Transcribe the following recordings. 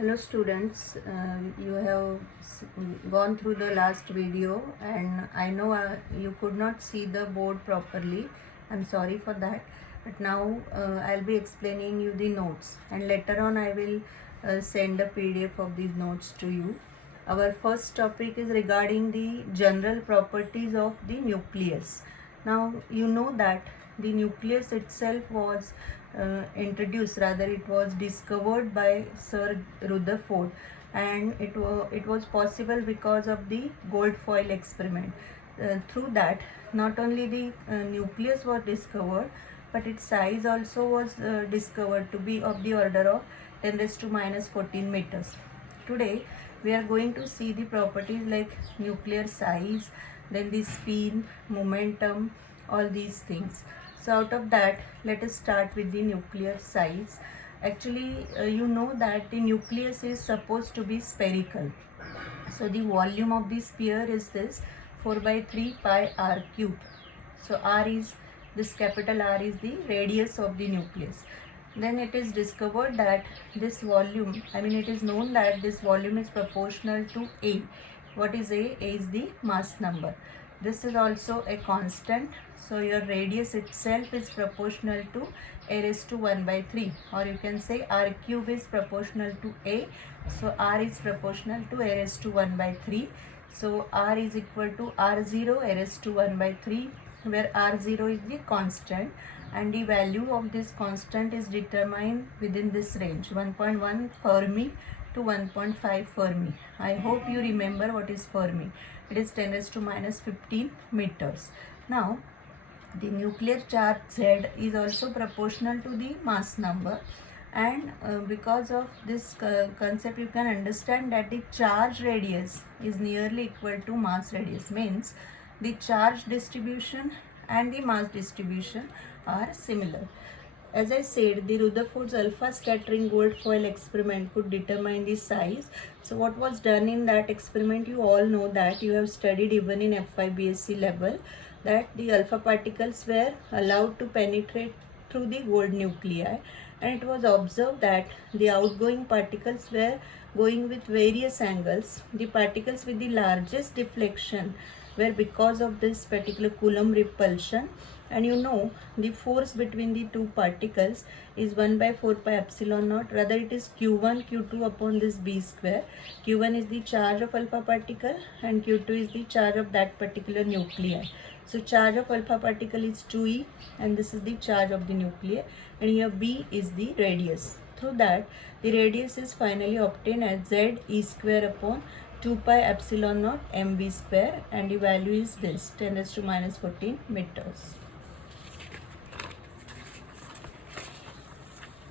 Hello students, you have gone through the last video and I know you could not see the board properly. I'm sorry for that, but now I'll be explaining you the notes and later on I will send a PDF of these notes to you. Our first topic is regarding the general properties of the nucleus. Now you know that the nucleus itself was introduced, rather it was discovered by Sir Rutherford, and it was possible because of the gold foil experiment. Through that, not only the nucleus was discovered, but its size also was discovered to be of the order of 10 raised to minus 14 meters. Today we are going to see the properties like nuclear size, then the spin, momentum, all these things. So out of that, let us start with the nuclear size. Actually, you know that the nucleus is supposed to be spherical. So the volume of the sphere is this 4 by 3 pi r cube. So r is, this capital R is the radius of the nucleus. Then it is discovered that this volume, it is known that this volume is proportional to A. What is A? A is the mass number. This is also a constant. So your radius itself is proportional to A raised to 1 by 3, or you can say R cube is proportional to A. So R is proportional to A raised to 1 by 3. So R is equal to R0 A raised to 1 by 3, where R0 is the constant and the value of this constant is determined within this range 1.1 Fermi to 1.5 Fermi. I hope you remember what is Fermi. It is 10 raised to minus 15 meters. Now the nuclear charge Z is also proportional to the mass number, and because of this concept you can understand that the charge radius is nearly equal to mass radius, means the charge distribution and the mass distribution are similar. As I said, the Rutherford's alpha scattering gold foil experiment could determine the size. So what was done in that experiment, you all know that, you have studied even in FIBSc level, that the alpha particles were allowed to penetrate through the gold nuclei, and it was observed that the outgoing particles were going with various angles. The particles with the largest deflection were because of this particular Coulomb repulsion, and you know the force between the two particles is 1 by 4 pi epsilon naught, rather it is q1 q2 upon this b square. Q1 is the charge of alpha particle and q2 is the charge of that particular nuclei. So charge of alpha particle is 2e and this is the charge of the nuclei, and here b is the radius. Through that, the radius is finally obtained as z e square upon 2 pi epsilon naught mv square, and the value is this 10 raised to minus 14 meters.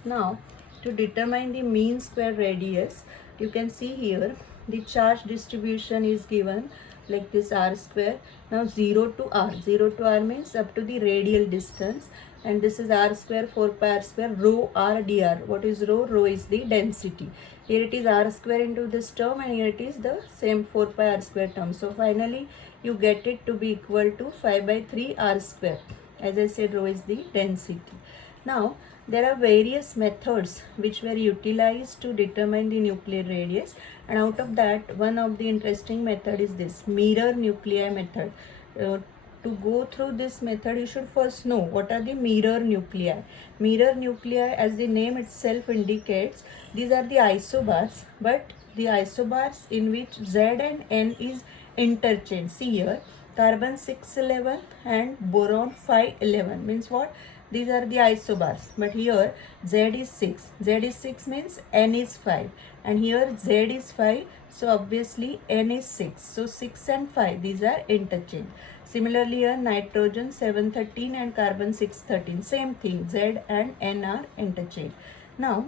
Now to determine the mean square radius, you can see here the charge distribution is given like this r square. Now 0 to r means up to the radial distance, and this is r square 4 pi r square rho r dr. What is rho? Rho is the density. Here it is r square into this term, and here it is the same 4 pi r square term. So finally you get it to be equal to 5 by 3 r square. As I said, rho is the density. Now there are various methods which were utilized to determine the nuclear radius, and out of that, one of the interesting method is this mirror nuclei method. To go through this method, you should first know what are the mirror nuclei. Mirror nuclei, as the name itself indicates, these are the isobars, but the isobars in which Z and N is interchanged. See here, carbon 611 and boron 511 means what? These are the isobars, but here Z is 6. Z is 6 means N is 5, and here Z is 5, so obviously N is 6. So 6 and 5, these are interchanged. Similarly here nitrogen 713 and carbon 613, same thing, Z and N are interchanged. Now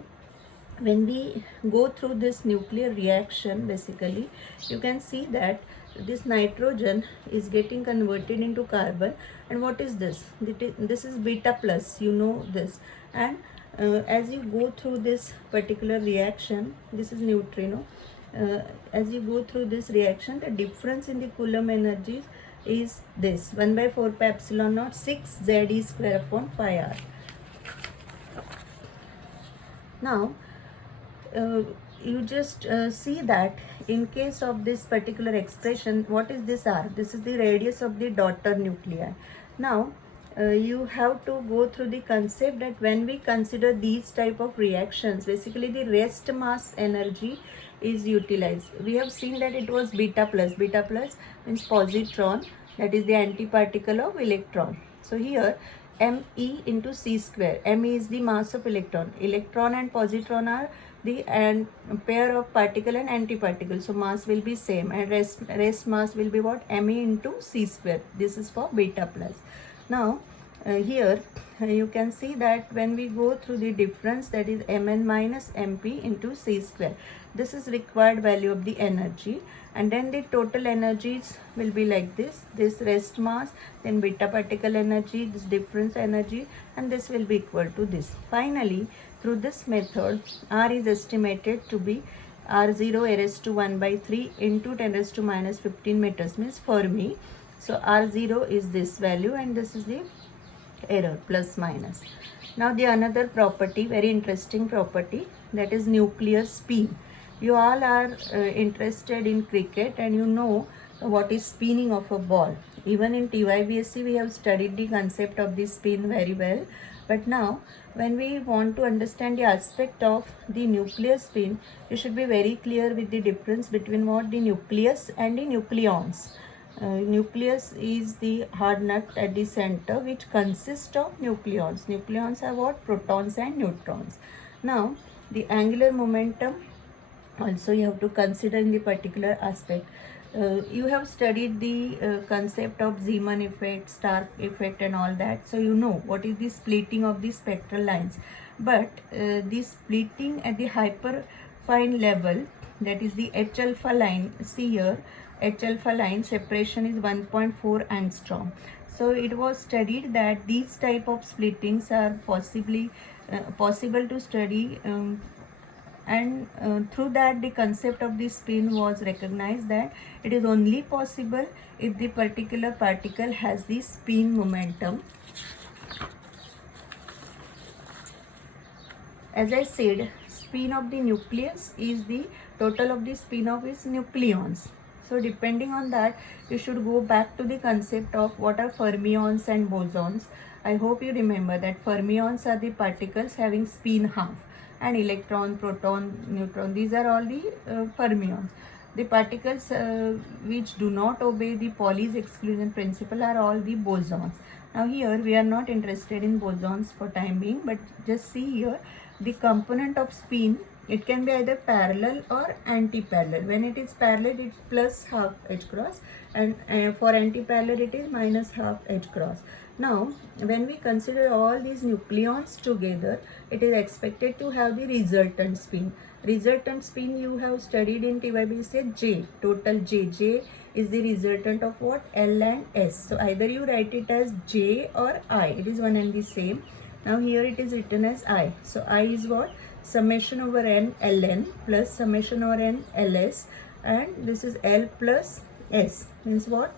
when we go through this nuclear reaction, basically you can see that this nitrogen is getting converted into carbon, and what is this? This is beta plus, you know this, and as you go through this particular reaction, this is neutrino. As you go through this reaction, the difference in the Coulomb energies is this 1 by 4 pi epsilon naught 6 Z square upon 5 r. Now uh, you just see that in case of this particular expression, what is this r? This is the radius of the daughter nuclei. Now you have to go through the concept that when we consider these type of reactions, basically the rest mass energy is utilized. We have seen that it was beta plus. Beta plus means positron, that is the antiparticle of electron. So here me into c square. Me is the mass of electron. Electron and positron are the pair of particle and antiparticle. So mass will be same, and rest mass will be what? Me into c square. This is for beta plus. Now here you can see that when we go through the difference, that is mn minus mp into c square, this is required value of the energy, and then the total energies will be like this rest mass, then beta particle energy, this difference energy, and this will be equal to this. Finally, through this method, r is estimated to be r0 a raised to 1 by 3 into 10 raised to minus 15 meters, means Fermi. So r0 is this value, and this is the error, plus minus. Now the another property, very interesting property, that is nuclear spin. You all are interested in cricket, and you know what is spinning of a ball. Even in TYBSc we have studied the concept of the spin very well. But now when we want to understand the aspect of the nuclear spin, you should be very clear with the difference between what? The nucleus and the nucleons. Nucleus is the hard nut at the center, which consists of nucleons. Nucleons are what? Protons and neutrons. Now the angular momentum also you have to consider in the particular aspect. You have studied the concept of Zeeman effect, Stark effect, and all that, so you know what is the splitting of the spectral lines. But the splitting at the hyperfine level, that is the H alpha line, see here, H alpha line separation is 1.4 angstrom. So it was studied that these type of splittings are possible to study, and through that the concept of the spin was recognized, that it is only possible if the particular particle has the spin momentum. As I said, spin of the nucleus is the total of the spin of its nucleons. So depending on that, you should go back to the concept of what are fermions and bosons. I hope you remember that fermions are the particles having spin half, and electron, proton, neutron, these are all the fermions. The particles which do not obey the Pauli's exclusion principle are all the bosons. Now here we are not interested in bosons for time being, but just see here the component of spin. It can be either parallel or anti-parallel. When it is parallel, it's plus half h cross, and for anti-parallel it is minus half h cross. Now when we consider all these nucleons together, it is expected to have the resultant spin. Resultant spin you have studied in TYBSc, J, total J. J is the resultant of what? L and S. So either you write it as J or I. It is one and the same. Now here it is written as I. So I is what? Summation over n ln plus summation over n ls, and this is L plus S, means what?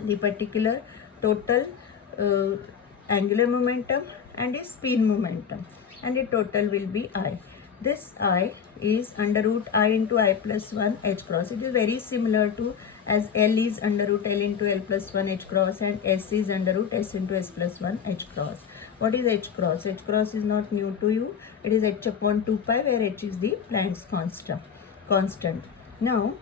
The particular total angular momentum and a spin momentum, and the total will be I. This I is under root I into I plus 1 h cross. It is very similar to as L is under root L into L plus 1 h cross, and S is under root S into S plus 1 h cross. What is h cross? H cross is not new to you. It is h upon 2 pi, where h is the Planck's constant. Now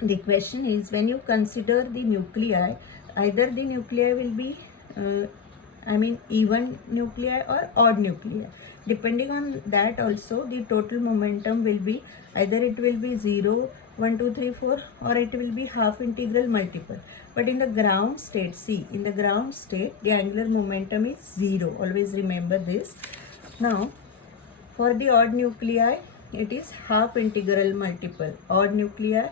the question is, when you consider the nuclei, either the nuclei will be even nuclei or odd nuclei. Depending on that also, the total momentum will be either it will be 0, 1, 2, 3, 4, or it will be half integral multiple. But in the ground state, see, in the ground state, the angular momentum is 0. Always remember this. Now, for the odd nuclei, it is half integral multiple. Odd nuclei,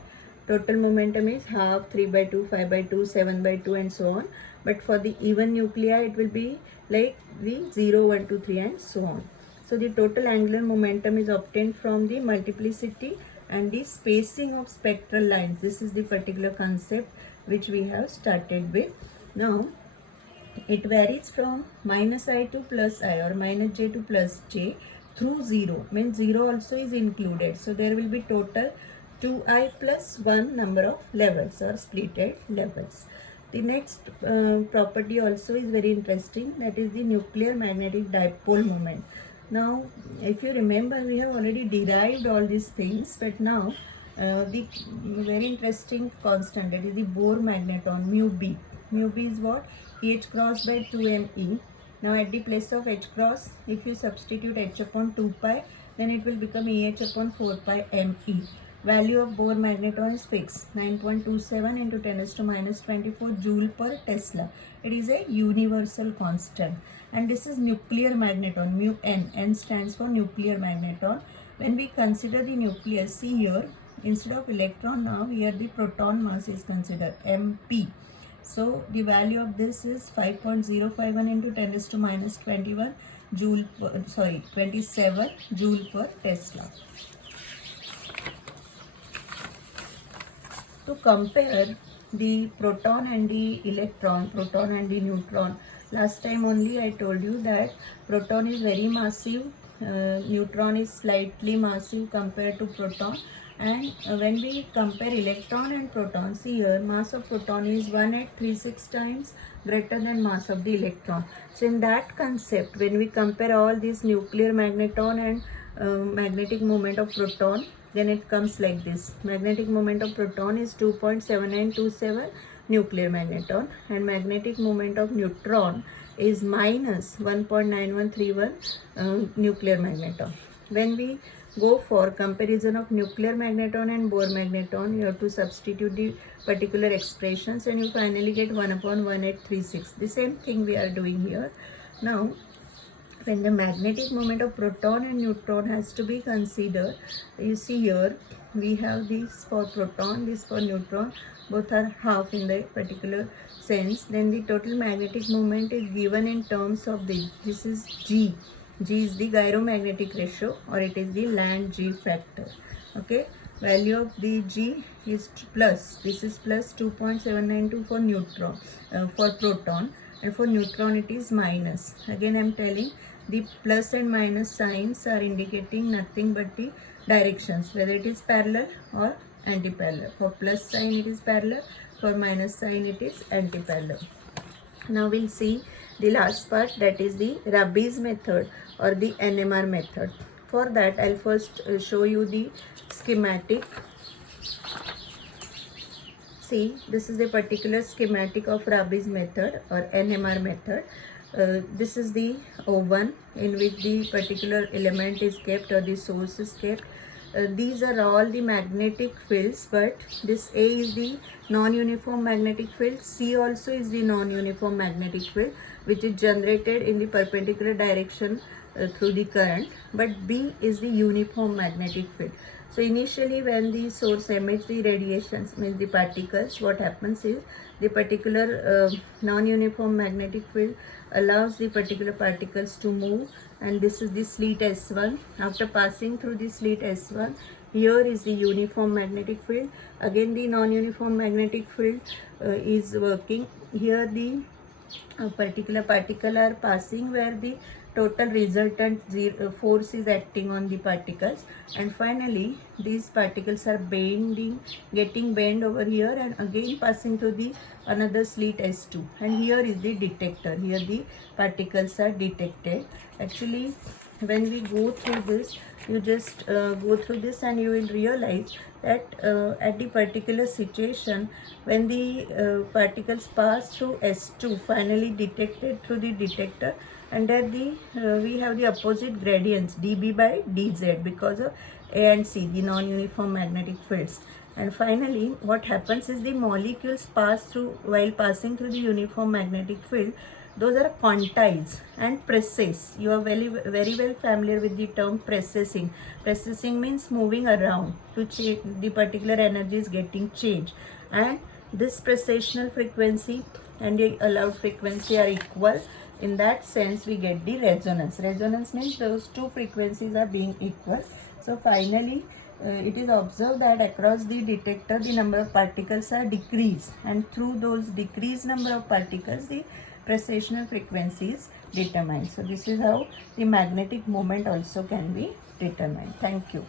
total momentum is half, 3 by 2, 5 by 2, 7 by 2, and so on. But for the even nuclei, it will be like the 0, 1, 2, 3, and so on. So the total angular momentum is obtained from the multiplicity and the spacing of spectral lines. This is the particular concept which we have started with. Now it varies from minus I to plus I, or minus J to plus J. through 0 means 0 also is included. So there will be total 2i plus 1 number of levels or splitted levels. The next property also is very interesting, that is the nuclear magnetic dipole moment. Now if you remember, we have already derived all these things, but now the very interesting constant, that is the Bohr magneton mu b. Mu b is what? H cross by 2me. Now at the place of h cross, if you substitute h upon 2 pi, then it will become eh upon 4 pi me. Value of Bohr magneton is fixed, 9.27 into 10 raised to minus 24 joule per Tesla. It is a universal constant. And this is nuclear magneton, mu n. N stands for nuclear magneton. When we consider the nucleus, see here, instead of electron now, here the proton mass is considered, mp. So the value of this is 5.051 into 10 raised to minus 21 joule per, 27 joule per Tesla. To compare the proton and the electron, proton and the neutron, last time only I told you that proton is very massive, neutron is slightly massive compared to proton. And when we compare electron and proton, see here, mass of proton is 1836 times greater than mass of the electron. So in that concept, when we compare all these nuclear magneton and magnetic moment of proton, then it comes like this. Magnetic moment of proton is 2.7927 nuclear magneton, and magnetic moment of neutron is minus 1.9131 nuclear magneton. When we go for comparison of nuclear magneton and Bohr magneton, you have to substitute the particular expressions and you finally get 1 upon 1836. The same thing we are doing here. Now when the magnetic moment of proton and neutron has to be considered, you see here we have this for proton, this for neutron, both are half in the particular sense. Then the total magnetic moment is given in terms of this is G. G is the gyromagnetic ratio, or it is the Land G factor. Okay, value of the G is plus, this is plus 2.792 for neutron, for proton, and for neutron it is minus. Again I am telling, the plus and minus signs are indicating nothing but the directions, whether it is parallel or anti-parallel. For plus sign it is parallel, for minus sign it is anti-parallel. Now we'll see the last part, that is the Rabi's method or the NMR method. For that I'll first show you the schematic. See, this is the particular schematic of Rabi's method or NMR method. This is the oven in which the particular element is kept or the source is kept. These are all the magnetic fields, but this A is the non-uniform magnetic field, C also is the non-uniform magnetic field which is generated in the perpendicular direction through the current, but B is the uniform magnetic field. So initially when the source emits the radiations, means the particles, what happens is the particular non-uniform magnetic field allows the particular particles to move, and this is the slit S1. After passing through the slit S1, here is the uniform magnetic field. Again the non-uniform magnetic field is working. Here the particular particle are passing where the total resultant force is acting on the particles, and finally these particles are bending, getting bent over here and again passing through the another slit S2, and here is the detector. Here the particles are detected. Actually when we go through this, you just go through this and you will realize that at the particular situation when the particles pass through S2, finally detected through the detector, and at the we have the opposite gradients dB by dZ because of A and C, the non-uniform magnetic fields. And finally what happens is the molecules pass through, while passing through the uniform magnetic field, those are quantized and precess. You are very well familiar with the term precessing. Precessing means moving around to change, the particular energy is getting changed, and this precessional frequency and the allowed frequency are equal. In that sense we get the resonance. Resonance means those two frequencies are being equal. So finally it is observed that across the detector the number of particles are decreased, and through those decreased number of particles the precessional frequency is determined. So this is how the magnetic moment also can be determined. Thank you.